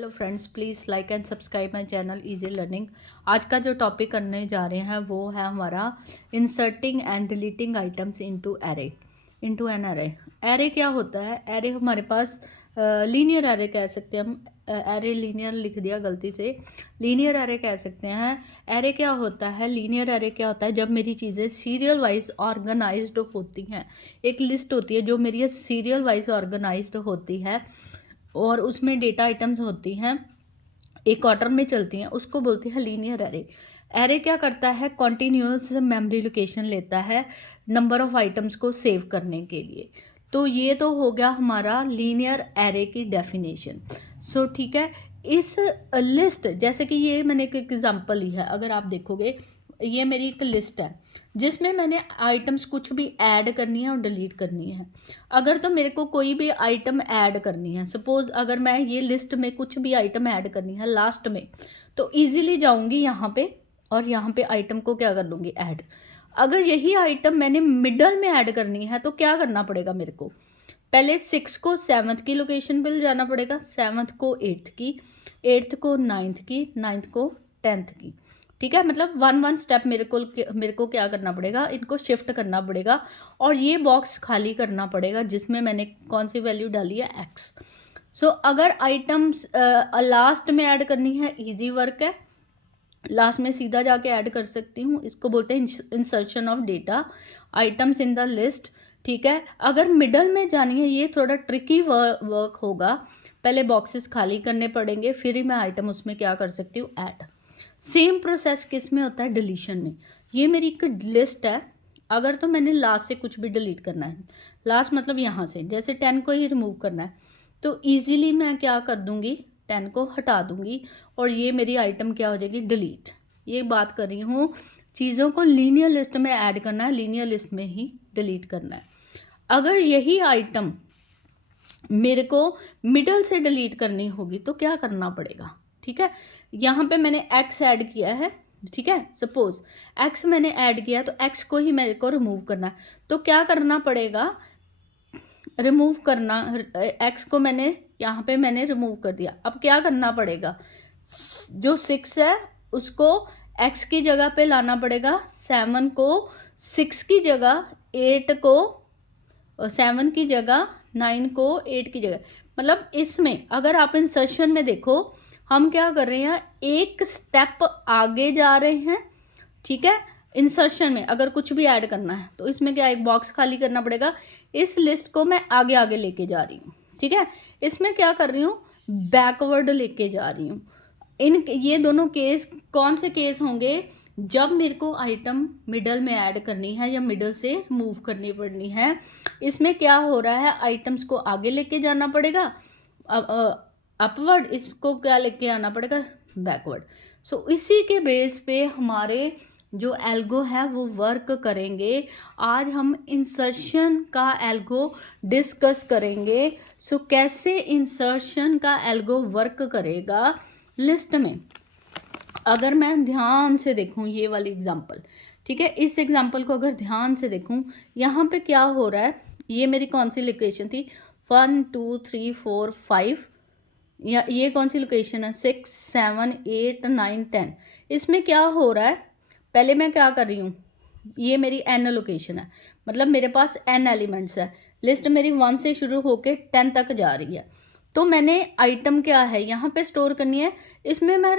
Hello friends, please like and subscribe my channel easy learning. आज का जो topic करने जा रहे हैं वो है हमारा inserting and deleting items into an array. Array क्या होता है? एरे हमारे पास लीनियर एरे कह सकते हैं हम। एरे लीनियर लिख दिया गलती से, लीनियर एरे कह सकते हैं। एरे क्या होता है? लीनियर एरे क्या होता है? जब मेरी चीज़ें सीरियल वाइज ऑर्गेनाइज्ड होती हैं, एक लिस्ट होती है जो मेरी सीरियल वाइज ऑर्गेनाइज्ड होती है और उसमें डेटा आइटम्स होती हैं, एक ऑर्डर में चलती हैं, उसको बोलते हैं लीनियर एरे। एरे क्या करता है? कॉन्टीन्यूअस मेमोरी लोकेशन लेता है नंबर ऑफ आइटम्स को सेव करने के लिए। तो ये तो हो गया हमारा लीनियर एरे की डेफिनेशन। सो ठीक है, इस लिस्ट, जैसे कि ये मैंने एक एग्जांपल ली है, अगर आप देखोगे ये मेरी एक लिस्ट है जिसमें मैंने आइटम्स कुछ भी ऐड करनी है और डिलीट करनी है। अगर तो मेरे को कोई भी आइटम ऐड करनी है, सपोज़ अगर मैं ये लिस्ट में कुछ भी आइटम ऐड करनी है लास्ट में, तो इजीली जाऊंगी यहाँ पे और यहाँ पे आइटम को क्या कर लूँगी, ऐड। अगर यही आइटम मैंने मिडल में ऐड करनी है तो क्या करना पड़ेगा मेरे को? पहले 6 को 7th की लोकेशन पे ले जाना पड़ेगा, 7th को 8th की, 8th को 9th की, 9th को 10th की। ठीक है, मतलब वन स्टेप मेरे को क्या करना पड़ेगा, इनको शिफ्ट करना पड़ेगा और ये बॉक्स खाली करना पड़ेगा जिसमें मैंने कौन सी वैल्यू डाली है, एक्स। सो अगर आइटम्स लास्ट में ऐड करनी है, इजी वर्क है, लास्ट में सीधा जाके ऐड कर सकती हूँ। इसको बोलते हैं insertion of data items in the list. ठीक है, अगर मिडल में जानी है ये थोड़ा ट्रिकी वर्क होगा, पहले बॉक्सेस खाली करने पड़ेंगे, फिर ही मैं आइटम उसमें क्या कर सकती हूँ, ऐड। सेम प्रोसेस किस में होता है? डिलीशन में। ये मेरी एक लिस्ट है, अगर तो मैंने लास्ट से कुछ भी डिलीट करना है, लास्ट मतलब यहाँ से जैसे 10 को ही रिमूव करना है, तो ईजिली मैं क्या कर दूँगी, 10 को हटा दूँगी और ये मेरी आइटम क्या हो जाएगी, डिलीट। ये बात कर रही हूँ, चीज़ों को लीनियर लिस्ट में ऐड करना है, लीनियर लिस्ट में ही डिलीट करना है। अगर यही आइटम मेरे को मिडल से डिलीट करनी होगी तो क्या करना पड़ेगा? ठीक है, यहाँ पे मैंने एक्स ऐड किया है, ठीक है, सपोज एक्स मैंने ऐड किया तो एक्स को ही मेरे को रिमूव करना है, तो क्या करना पड़ेगा, रिमूव करना, एक्स को मैंने यहाँ पे मैंने रिमूव कर दिया। अब क्या करना पड़ेगा, जो 6 है उसको एक्स की जगह पे लाना पड़ेगा, 7 को 6 की जगह, 8 को 7 की जगह, 9 को 8 की जगह। मतलब इसमें अगर आप इंसर्शन में देखो, हम क्या कर रहे हैं, एक स्टेप आगे जा रहे हैं। ठीक है, इंसर्शन में अगर कुछ भी ऐड करना है तो इसमें क्या, एक बॉक्स खाली करना पड़ेगा, इस लिस्ट को मैं आगे आगे लेके जा रही हूँ। ठीक है, इसमें क्या कर रही हूँ, बैकवर्ड लेके जा रही हूँ। ये दोनों केस कौन से केस होंगे, जब मेरे को आइटम मिडल में ऐड करनी है या मिडल से मूव करनी पड़नी है। इसमें क्या हो रहा है, आइटम्स को आगे लेके जाना पड़ेगा अपवर्ड, इसको क्या लेके आना पड़ेगा, बैकवर्ड। सो इसी के बेस पे हमारे जो एल्गो है वो वर्क करेंगे। आज हम इंसर्शन का एल्गो डिस्कस करेंगे। सो कैसे इंसर्शन का एल्गो वर्क करेगा लिस्ट में, अगर मैं ध्यान से देखूं ये वाली एग्जांपल, ठीक है, इस एग्जांपल को अगर ध्यान से देखूं, यहाँ पे क्या हो रहा है, ये मेरी कौन सी लोकेशन थी, 1 2 3 4 5, या ये कौन सी लोकेशन है, 6 7 8 9 10। इसमें क्या हो रहा है, पहले मैं क्या कर रही हूँ, ये एन एन लोकेशन है, मतलब मेरे पास एन एलिमेंट्स है, लिस्ट मेरी 1 से शुरू होके 10 तक जा रही है। तो मैंने आइटम क्या है यहाँ पे स्टोर करनी है, इसमें मैं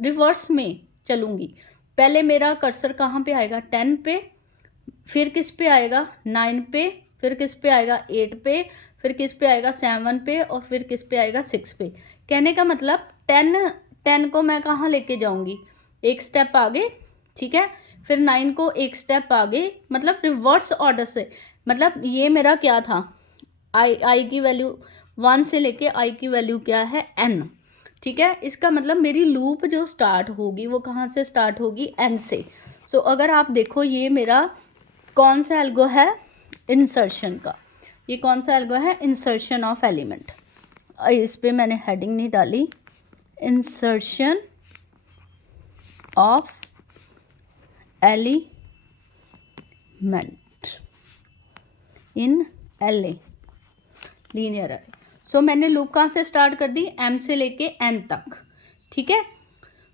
रिवर्स में चलूँगी। पहले मेरा कर्सर कहाँ पे आएगा, 10 पे, फिर किस पे आएगा, 9 पे, फिर किस पे आएगा, 8 पे, फिर किस पे आएगा, 7 पे, और फिर किस पे आएगा, 6 पे। कहने का मतलब 10 को मैं कहाँ लेके जाऊँगी, एक स्टेप आगे, ठीक है, फिर 9 को एक स्टेप आगे, मतलब रिवर्स ऑर्डर से। मतलब ये मेरा क्या था, आई की वैल्यू 1 से लेके आई की वैल्यू क्या है, n। ठीक है, इसका मतलब मेरी लूप जो स्टार्ट होगी वो कहाँ से स्टार्ट होगी, n से। सो अगर आप देखो ये मेरा कौन सा एल्गो है, इंसर्शन का। ये कौन सा एल्गो है, इंसर्शन ऑफ एलिमेंट। इस पे मैंने हेडिंग नहीं डाली, insertion of element in LA linear array. So मैंने लूप कहाँ से स्टार्ट कर दी, m से लेके n तक, ठीक है।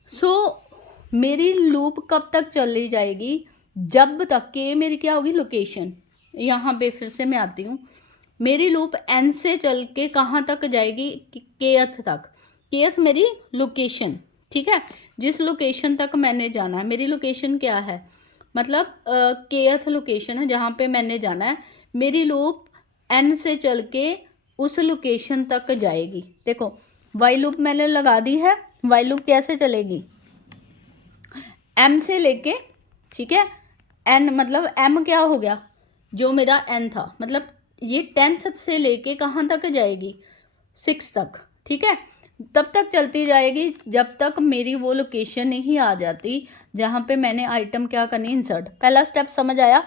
सो मेरी लूप कब तक चली जाएगी, जब तक कि मेरी क्या होगी लोकेशन, यहाँ पे फिर से मैं आती हूँ, मेरी लूप n से चल के कहाँ तक जाएगी, kth तक, kth मेरी लोकेशन, ठीक है। जिस लोकेशन तक मैंने जाना है, मेरी लोकेशन क्या है, मतलब kth लोकेशन है जहाँ पे मैंने जाना है, मेरी लूप n से चल के उस लोकेशन तक जाएगी। देखो वाई लूप मैंने लगा दी है, वाई लूप कैसे चलेगी, m से लेके, ठीक है, n मतलब m क्या हो गया, जो मेरा n था, मतलब ये 10th से लेके कहाँ तक जाएगी, 6 तक, ठीक है। तब तक चलती जाएगी जब तक मेरी वो लोकेशन नहीं आ जाती जहाँ पे मैंने आइटम क्या करनी, इंसर्ट। पहला स्टेप समझ आया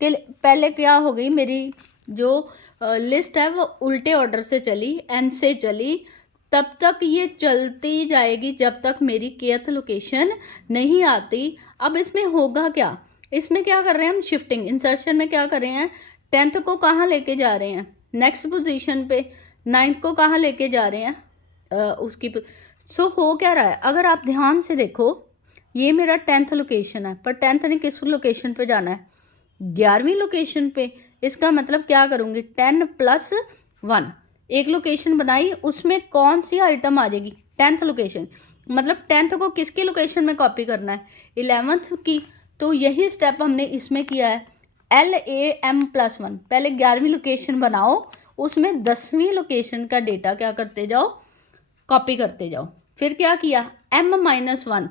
कि पहले क्या हो गई, मेरी जो लिस्ट है वो उल्टे ऑर्डर से चली, n से चली, तब तक ये चलती जाएगी जब तक मेरी kth लोकेशन नहीं आती। अब इसमें होगा क्या, इसमें क्या कर रहे हैं हम, शिफ्टिंग। इंसर्शन में क्या कर रहे हैं, 10th को कहाँ लेके जा रहे हैं, नेक्स्ट पोजीशन पे, 9th को कहाँ लेके जा रहे हैं, उसकी। सो हो क्या रहा है, अगर आप ध्यान से देखो, ये मेरा 10th लोकेशन है, पर 10th ने किस लोकेशन पे जाना है, 11वीं लोकेशन पे। इसका मतलब क्या करूँगी, 10 + 1, एक लोकेशन बनाई, उसमें कौन सी आइटम आ जाएगी, 10th लोकेशन, मतलब 10th को किसकी लोकेशन में कॉपी करना है, 11th की। तो यही स्टेप हमने इसमें किया है, LAM + 1, पहले 11वीं लोकेशन बनाओ, उसमें 10वीं लोकेशन का डेटा क्या करते जाओ, कॉपी करते जाओ। फिर क्या किया, m-1,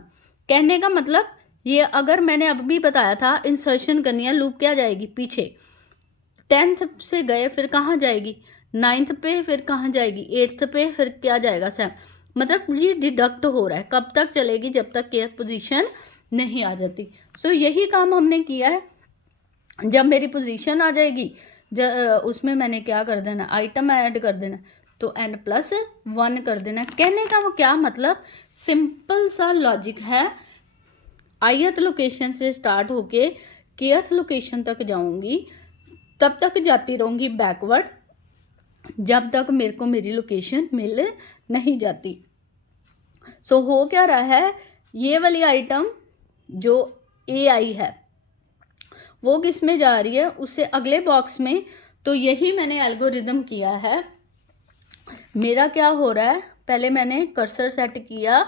कहने का मतलब ये, अगर मैंने अभी बताया था इंसर्शन करनी है, लूप क्या जाएगी पीछे, 10th से गए फिर कहाँ जाएगी, 9th पे, फिर कहाँ जाएगी 8th पे, फिर क्या जाएगा 7, मतलब ये डिडक्ट हो रहा है, कब तक चलेगी, जब तक kth पोजीशन नहीं आ जाती। सो यही काम हमने किया है। जब मेरी पोजीशन आ जाएगी, उसमें मैंने क्या कर देना, आइटम ऐड कर देना, तो n+1 कर देना। कहने का क्या मतलब, सिंपल सा लॉजिक है, ith लोकेशन से स्टार्ट होके kth लोकेशन तक जाऊंगी, तब तक जाती रहूँगी बैकवर्ड, जब तक मेरे को मेरी लोकेशन मिल नहीं जाती। सो हो क्या रहा है, ये वाली आइटम जो AI है वो किस में जा रही है, उससे अगले बॉक्स में। तो यही मैंने एल्गोरिदम किया है। मेरा क्या हो रहा है, पहले मैंने कर्सर सेट किया,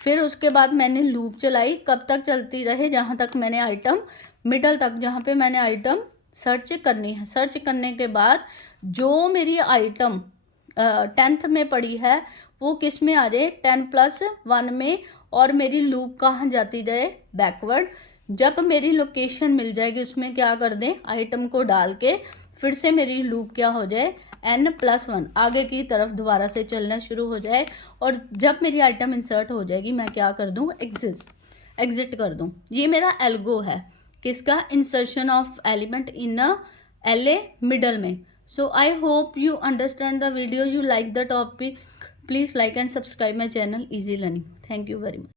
फिर उसके बाद मैंने लूप चलाई, कब तक चलती रहे, जहाँ तक मैंने आइटम, मिडल तक, जहाँ पे मैंने आइटम सर्च करनी है। सर्च करने के बाद जो मेरी आइटम 10th में पड़ी है वो किस में आ जाए, 10+1 में, और मेरी लूप कहाँ जाती जाए, बैकवर्ड। जब मेरी लोकेशन मिल जाएगी उसमें क्या कर दें, आइटम को डाल के फिर से मेरी लूप क्या हो जाए, n+1 आगे की तरफ दोबारा से चलना शुरू हो जाए। और जब मेरी आइटम इंसर्ट हो जाएगी मैं क्या कर दूँ, एग्जिट कर दूँ। ये मेरा एल्गो है, किसका, insertion of element in LA middle में। So I hope you understand the video, you like the topic. Please like and subscribe my channel Easy Learning. Thank you very much.